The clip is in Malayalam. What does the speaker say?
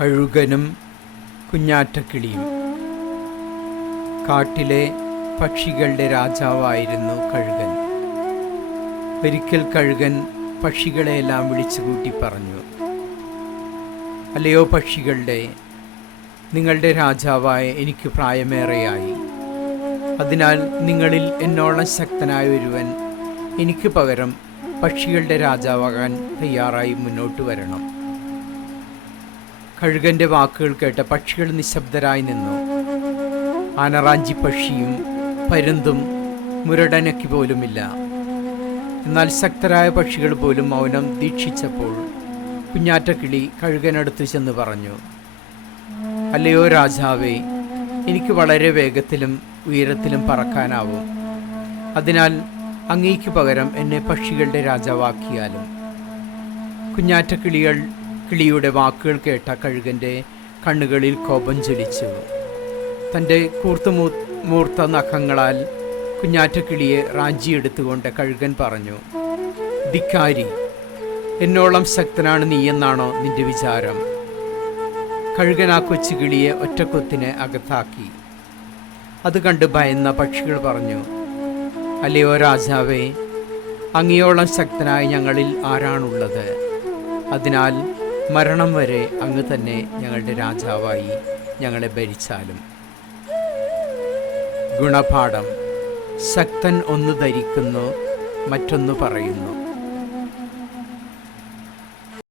കഴുകനും കുഞ്ഞാറ്റക്കിളിയും. കാട്ടിലെ പക്ഷികളുടെ രാജാവായിരുന്നു കഴുകൻ. ഒരിക്കൽ കഴുകൻ പക്ഷികളെയെല്ലാം വിളിച്ചുകൂട്ടി പറഞ്ഞു അല്ലയോ പക്ഷികളുടെ നിങ്ങളുടെ രാജാവായ എനിക്ക് പ്രായമേറെയായി. അതിനാൽ നിങ്ങളിൽ എന്നോളം ശക്തനായ ഒരുവൻ എനിക്ക് പകരം പക്ഷികളുടെ രാജാവാകാൻ തയ്യാറായി മുന്നോട്ട് വരണം. കഴുകന്റെ വാക്കുകൾ കേട്ട പക്ഷികൾ നിശബ്ദരായി നിന്നു. ആനറാഞ്ചി പക്ഷിയും പരുന്തും മുരടനക്ക് പോലുമില്ല. എന്നാൽ ശക്തരായ പക്ഷികൾ പോലും മൗനം ദീക്ഷിച്ചപ്പോൾ കുഞ്ഞാറ്റക്കിളി കഴുകനടുത്ത് ചെന്ന് പറഞ്ഞു അല്ലയോ രാജാവേ എനിക്ക് വളരെ വേഗത്തിലും ഉയരത്തിലും പറക്കാനാവും. അതിനാൽ അങ്ങേക്ക് പകരം എന്നെ പക്ഷികളുടെ രാജാവാക്കിയാലും. കുഞ്ഞാറ്റക്കിളികൾ കിളിയുടെ വാക്കുകൾ കേട്ട കഴുകന്റെ കണ്ണുകളിൽ കോപം ജ്വലിച്ചു. തന്റെ കൂർത്ത മൂർത്ത നഖങ്ങളാൽ കുഞ്ഞാറ്റക്കിളിയെ റാഞ്ചിയെടുത്തുകൊണ്ട് കഴുകൻ പറഞ്ഞു ധിക്കാരി എന്നോളം ശക്തനാണ് നീയെന്നാണോ നിന്റെ വിചാരം കഴുകൻ ആ കൊച്ചുകിളിയെ ഒറ്റക്കൊത്തിനെ അകത്താക്കി. അത് കണ്ട് ഭയന്ന പക്ഷികൾ പറഞ്ഞു അല്ലയോ രാജാവേ അങ്ങയോളം ശക്തനായ ഞങ്ങളിൽ ആരാണുള്ളത്? അതിനാൽ മരണം വരെ അങ്ങ് തന്നെ ഞങ്ങളുടെ രാജാവായി ഞങ്ങളെ ഭരിച്ചാലും. ഗുണപാഠം. ശക്തൻ ഒന്ന് ധരിക്കുന്നു മറ്റൊന്ന് പറയുന്നു.